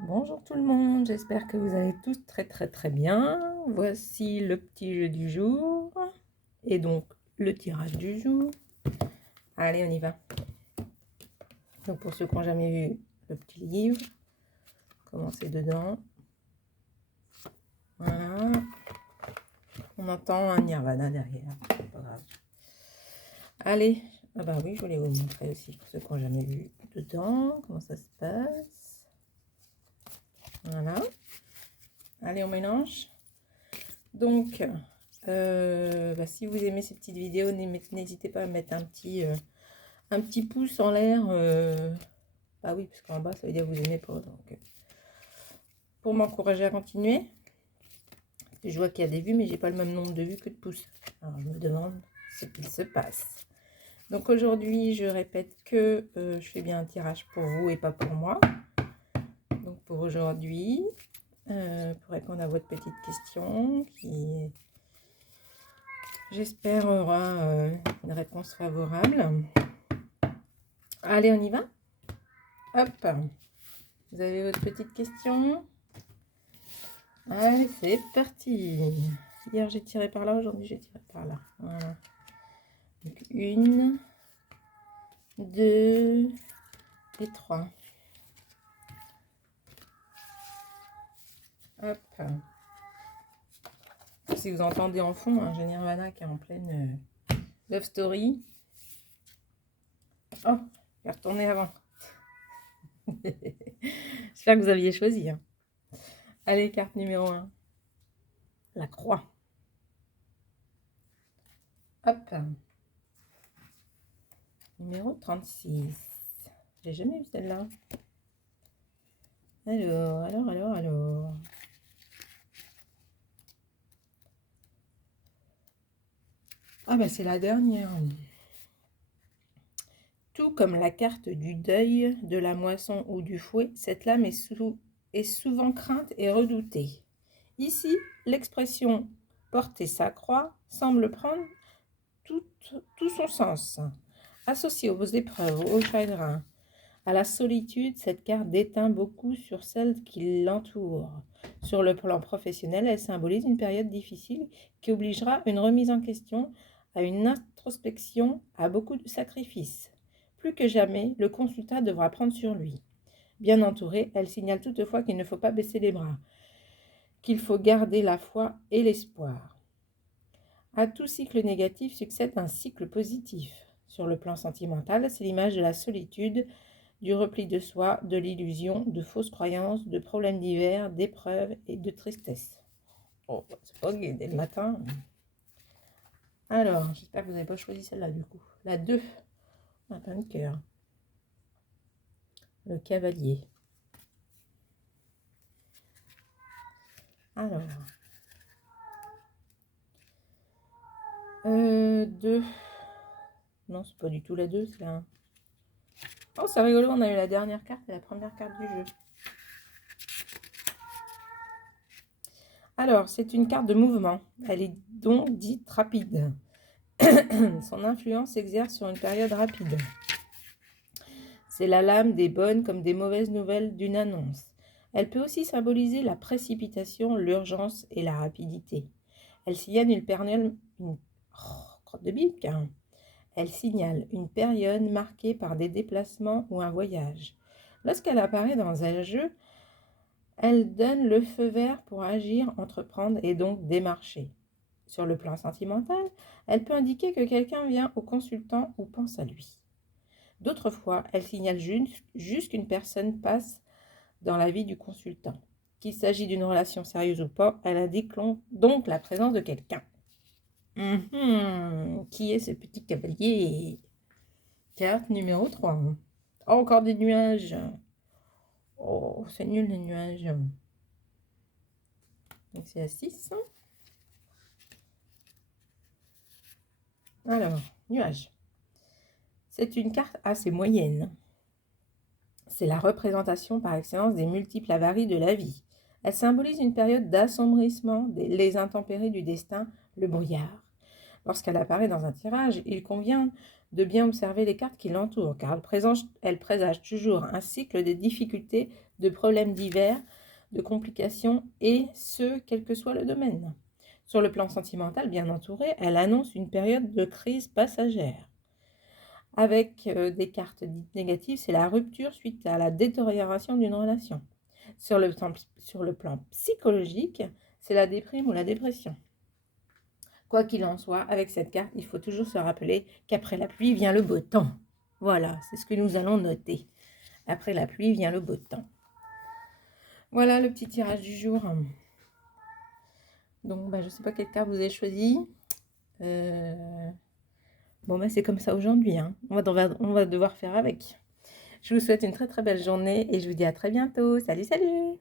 Bonjour tout le monde, j'espère que vous allez tous très bien. Voici le petit jeu du jour et donc le tirage du jour. Allez, on y va. Donc pour ceux qui n'ont jamais vu le petit livre, commencez dedans. Voilà. On entend un Nirvana derrière, c'est pas grave. Allez, ah bah oui, je voulais vous montrer aussi pour ceux qui n'ont jamais vu dedans, comment ça se passe. Voilà. Allez, on mélange. Donc, si vous aimez ces petites vidéos, n'hésitez pas à mettre un petit pouce en l'air. Bah oui, parce qu'en bas, ça veut dire que vous aimez pas. Donc, pour m'encourager à continuer. Je vois qu'il y a des vues, mais j'ai pas le même nombre de vues que de pouces. Alors, je me demande ce qu'il se passe. Donc, aujourd'hui, je répète que je fais bien un tirage pour vous et pas pour moi. Donc, pour aujourd'hui, pour répondre à votre petite question qui... J'espère aura une réponse favorable. Allez, on y va. Hop. Vous avez votre petite question? Allez, c'est parti. Hier, j'ai tiré par là. Aujourd'hui, j'ai tiré par là. Voilà. Donc, 1, 2 et 3. Hop. Si vous entendez en fond, un Nirvana qui est en pleine love story. Oh, il est retourné avant. J'espère que vous aviez choisi. Hein. Allez, carte numéro 1. La croix. Hop. Numéro 36. J'ai jamais vu celle-là. Alors. Ah bah c'est la dernière. Tout comme la carte du deuil, de la moisson ou du fouet, cette lame est souvent crainte et redoutée. Ici, l'expression « porter sa croix » semble prendre tout son sens. Associée aux épreuves, au chagrin, à la solitude, cette carte déteint beaucoup sur celle qui l'entoure. Sur le plan professionnel, elle symbolise une période difficile qui obligera une remise en question, à une introspection, à beaucoup de sacrifices. Plus que jamais, le consultat devra prendre sur lui. Bien entourée, elle signale toutefois qu'il ne faut pas baisser les bras, qu'il faut garder la foi et l'espoir. À tout cycle négatif succède un cycle positif. Sur le plan sentimental, c'est l'image de la solitude, du repli de soi, de l'illusion, de fausses croyances, de problèmes divers, d'épreuves et de tristesse. Oh, c'est pas gai dès le matin. Alors, j'espère que vous n'avez pas choisi celle-là du coup. La 2, un pain de cœur. Le cavalier. Alors. 2. Non, c'est pas du tout la 2, c'est la 1. Oh, c'est rigolo, on a eu la dernière carte et la première carte du jeu. Alors, c'est une carte de mouvement. Elle est donc dite rapide. Son influence s'exerce sur une période rapide. C'est la lame des bonnes comme des mauvaises nouvelles d'une annonce. Elle peut aussi symboliser la précipitation, l'urgence et la rapidité. Elle signale Elle signale une période marquée par des déplacements ou un voyage. Lorsqu'elle apparaît dans un jeu, elle donne le feu vert pour agir, entreprendre et donc démarcher. Sur le plan sentimental, elle peut indiquer que quelqu'un vient au consultant ou pense à lui. D'autres fois, elle signale juste qu'une personne passe dans la vie du consultant. Qu'il s'agit d'une relation sérieuse ou pas, elle indique donc la présence de quelqu'un. Qui est ce petit cavalier? Carte numéro 3. Oh, encore des nuages. Oh, c'est nul les nuages. Donc c'est à 6. Alors, nuages. C'est une carte assez moyenne. C'est la représentation par excellence des multiples avaries de la vie. Elle symbolise une période d'assombrissement, les intempéries du destin, le brouillard. Lorsqu'elle apparaît dans un tirage, il convient de bien observer les cartes qui l'entourent, car elles présagent toujours un cycle de difficultés, de problèmes divers, de complications, et ce, quel que soit le domaine. Sur le plan sentimental, bien entourée, elle annonce une période de crise passagère. Avec des cartes dites négatives, c'est la rupture suite à la détérioration d'une relation. Sur le plan psychologique, c'est la déprime ou la dépression. Quoi qu'il en soit, avec cette carte, il faut toujours se rappeler qu'après la pluie vient le beau temps. Voilà, c'est ce que nous allons noter. Après la pluie vient le beau temps. Voilà le petit tirage du jour. Donc, je ne sais pas quelle carte vous avez choisi. Bon, c'est comme ça aujourd'hui. Hein. On va devoir faire avec. Je vous souhaite une très très belle journée et je vous dis à très bientôt. Salut, salut!